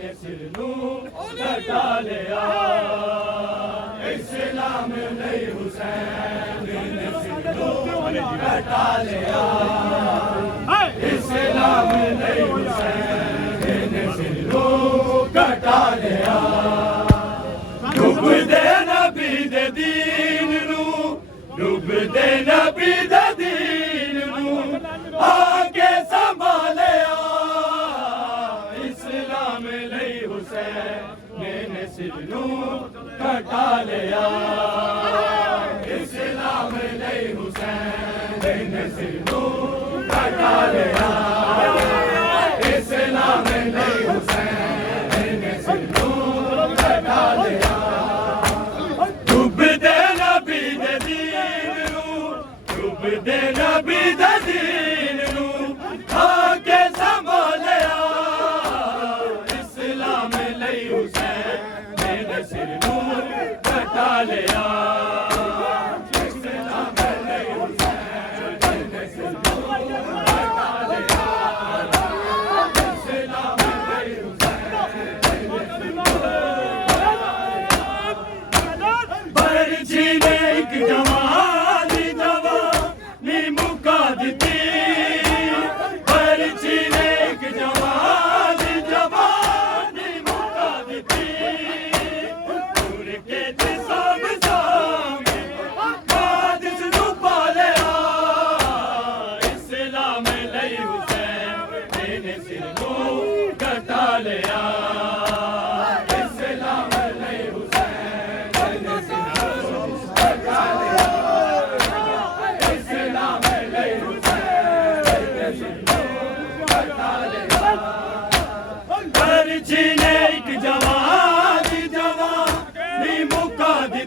मैंने सिर नू कटा लिया इस्लाम नहीं हुसैन ने सिर नू कटा लिया इस्लाम नहीं हुसैन ने सिर नू कटा लिया डुब दे नबी दे दीन नू डुब दे नबी दे दीन नू आके संभालिया इस्लाम नहीं हुसैन ने सिर नू कटा लिया इस्लाम नहीं हुसैन ने सिर नू कटा लिया इस्लाम नहीं हुसैन ने सिर नू कटा लिया डुब दे नबी दे दीन नू डुब दे नबी दे दीन नू आके संभालिया इस्लाम नहीं हुसैन ने सिर नू कटा लिया इस्लाम नहीं हुसैन ने सिर नू कटा लिया इस्लाम नहीं हुसैन ने सिर नू बरछी ने एक जवानी जवानी मुका दी बरछी ने एक जवानी जवानी मुका दी के जिसम सामे आज सुनु पालिया इस्लाम नहीं हुसैन ने सिर नू कटा लिया इस्लाम नहीं हुसैन ने सिर नू कटा लिया इस्लाम नहीं हुसैन ने सिर नू कटा लिया बरछी ने एक जवानी जवानी मुका दी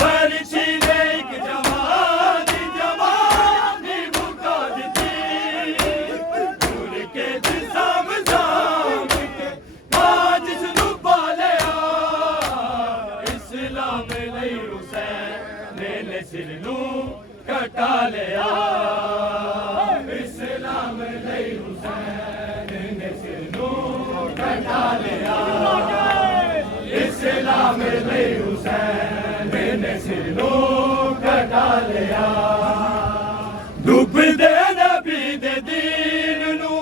बरछी ने एक जवानी जवानी मुका दी के जिसम सामे आज सुनु पालिया इस्लाम नहीं हुसैन ने सिर नू कटा लिया इस्लाम नहीं हुसैन ने सिर नू कटा लिया इस्लाम नहीं हुसैन ने सिर नू कटा लिया डुब दे नबी दे दीन नू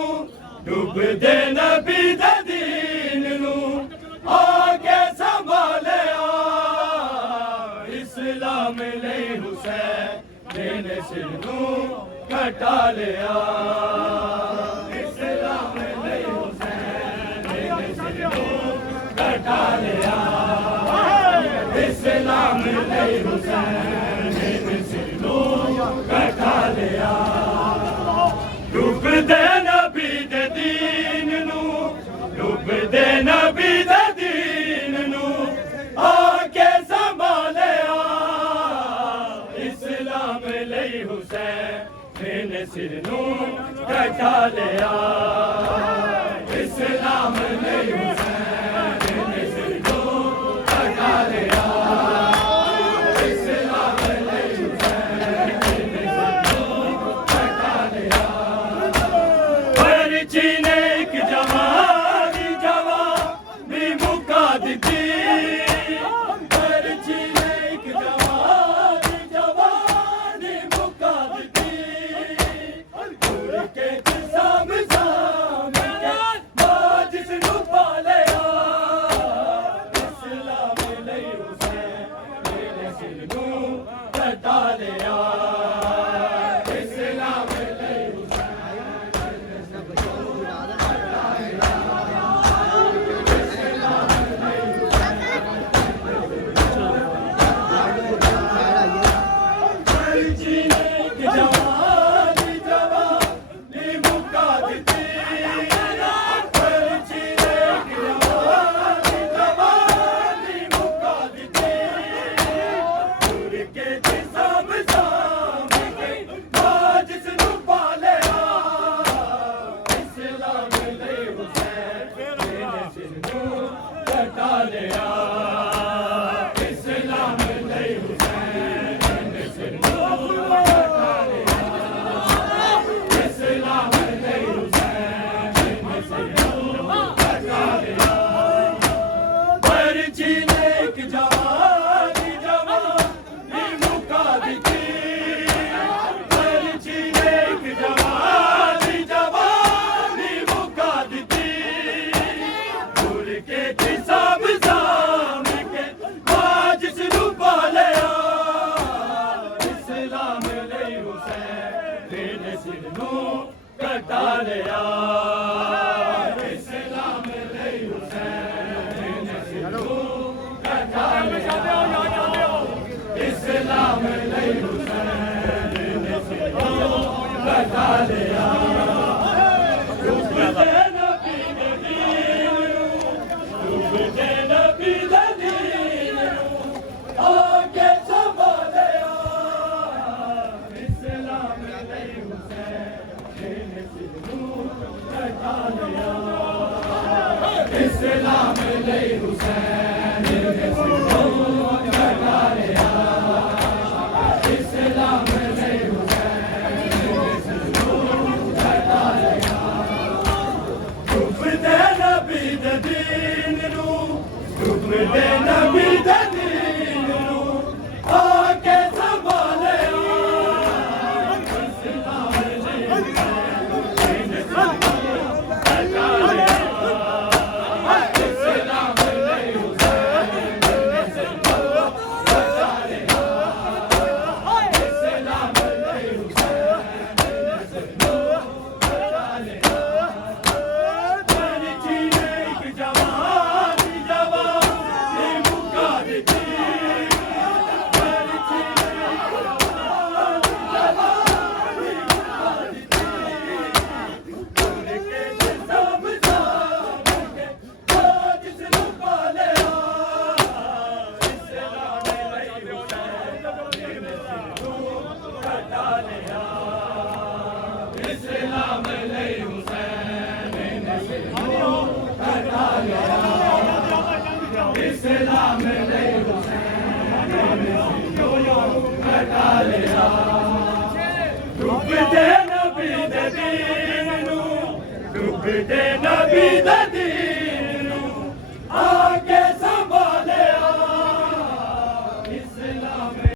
डुब दे नबी दे दीन नू आके संभालिया इस्लाम नहीं हुसैन ने सिर नू कटा लिया इस्लाम नहीं हुसैन ने सिर नू कटा लिया इस्लाम नहीं हुसैन ने सिर नू कटा लिया डुब दे नबी दे दीन नू डुब दे नबी दे दीन नू आके संभालिया इस्लाम नहीं हुसैन ने सिर नू कटा लिया इस्लाम नहीं हुसैन ने सिर नू कटा लिया इस्लाम नहीं हुसैन ने सिर नू कटा लिया बरछी ने एक जवानी जवानी मुका दी बरछी ने एक जवानी जवानी मुका दी के जिसम सामे ਲਈ ਹੁਸੈਨ ਨੇ ਸਿਰੋਂ ਕਟਾ ਲਿਆ ਇਸਲਾਮ ਲਈ ਹੁਸੈਨ ਨੇ ਸਿਰੋਂ ਕਟਾ ਲਿਆ ਡੁੱਬਦੇ ਨਬੀ ਦੇ ਦੀਨ ਨੂੰ ਡੁੱਬਦੇ ਨਬੀ ਦੇ ਦੀਨ ਨੂੰ ਆ ਕੇ ਸੰਭਾਲਿਆ ਇਸਲਾਮ ਲਈ ਹੁਸੈਨ ਨੇ ਸਿਰੋਂ ਕਟਾ ਲਿਆ इस्लाम ਲਈ ਹੁਸੈਨ ਨੇ ਸਿਰੋਂ ਕਟਾ ਲਿਆ ਡੁੱਬਦੇ ਨਬੀ ਦੇ ਦੀਨ ਨੂੰ ਡੁੱਬਦੇ ਨਬੀ ਦੇ ਦੀਨ